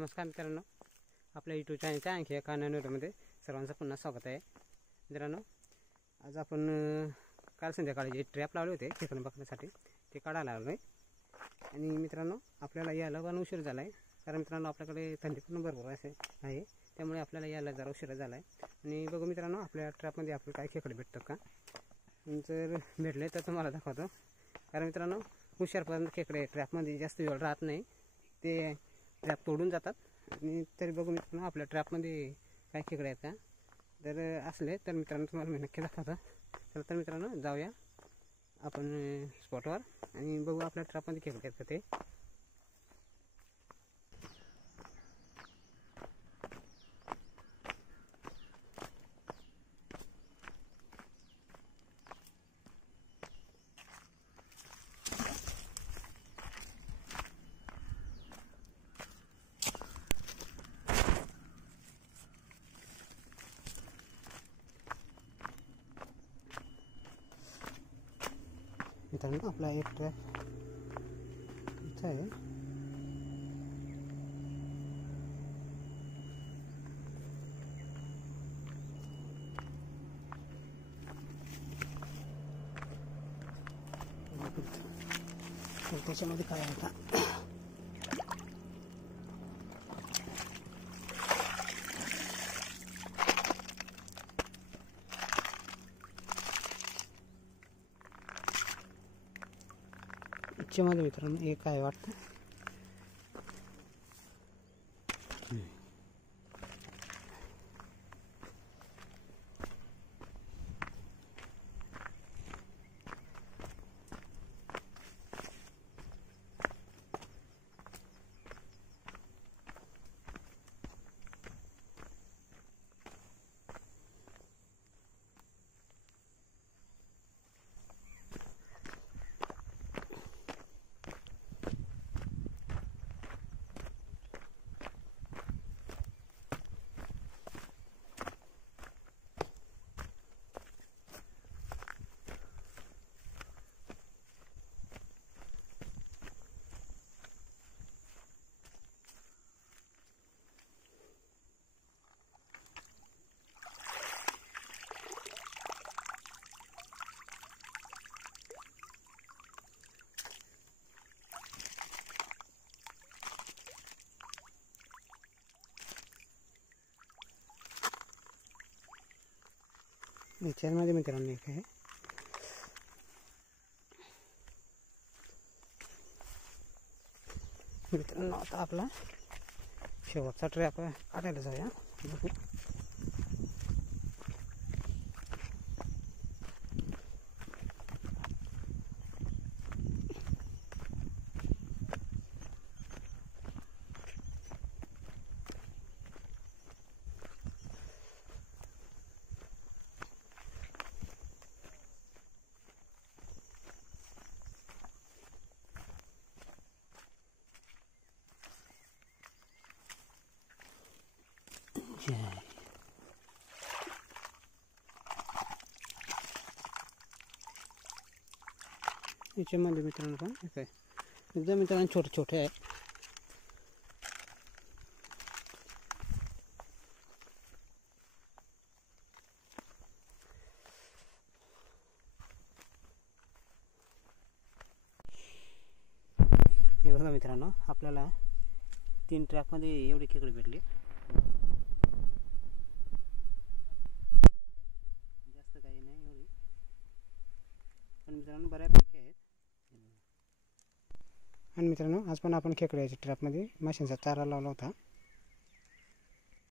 नमस्कार मित्रांनो, आपल्या यूट्यूब चॅनलच्या आणखी एका नवीन व्हिडिओमध्ये सर्वांचं पुन्हा स्वागत आहे. मित्रांनो, आज आपण काल संध्याकाळी जे ट्रॅप लावले होते खेकडे पकडण्यासाठी ते काढायला आलो आहे. आणि मित्रांनो, आपल्याला यायला पण उशीर झाला आहे, कारण मित्रांनो आपल्याकडे थंडी पण भरपूर असे आहे, त्यामुळे आपल्याला यायला जरा उशीर झाला आहे. आणि बघू मित्रांनो, आपल्या ट्रॅपमध्ये आपल्याला काय खेकडे भेटतात का. जर भेटले तर तुम्हाला दाखवतो, कारण मित्रांनो हुशारपर्यंत खेकडे ट्रॅपमध्ये जास्त वेळ राहत नाही, ते ट्रॅप तोडून जातात. आणि तरी बघू मित्रांनो आपल्या ट्रॅपमध्ये काय खेकडे आहेत का. जर असले तर मित्रांनो तुम्हाला मी नक्की दाखवतो. तर मित्रांनो जाऊया आपण स्पॉटवर आणि बघू आपल्या ट्रॅपमध्ये खेकडे आहेत का ते. मित्रांनो आपला एक ट्रॅप इथं आहे. त्याच्यामध्ये काय आहे का. मध्ये मित्रांनो एक काय वाटतं. याच्यामध्ये मित्रांनो एक आहे. मित्रांनो आता आपला शेवटचा ट्रॅप काढायला जाऊया. याच्यामध्ये मित्रांनो पण काय एकदम मित्रांनो छोटे छोटे आहे. हे बघा मित्रांनो, आपल्याला 3 ट्रॅपमध्ये एवढे खेकडे भेटले. जास्त काही नाही एवढी, पण मित्रांनो बऱ्यापैकी आहेत. आणि मित्रांनो आज पण आपण खेकड्याच्या ट्रॅपमध्ये माशांचा चारा लावला होता.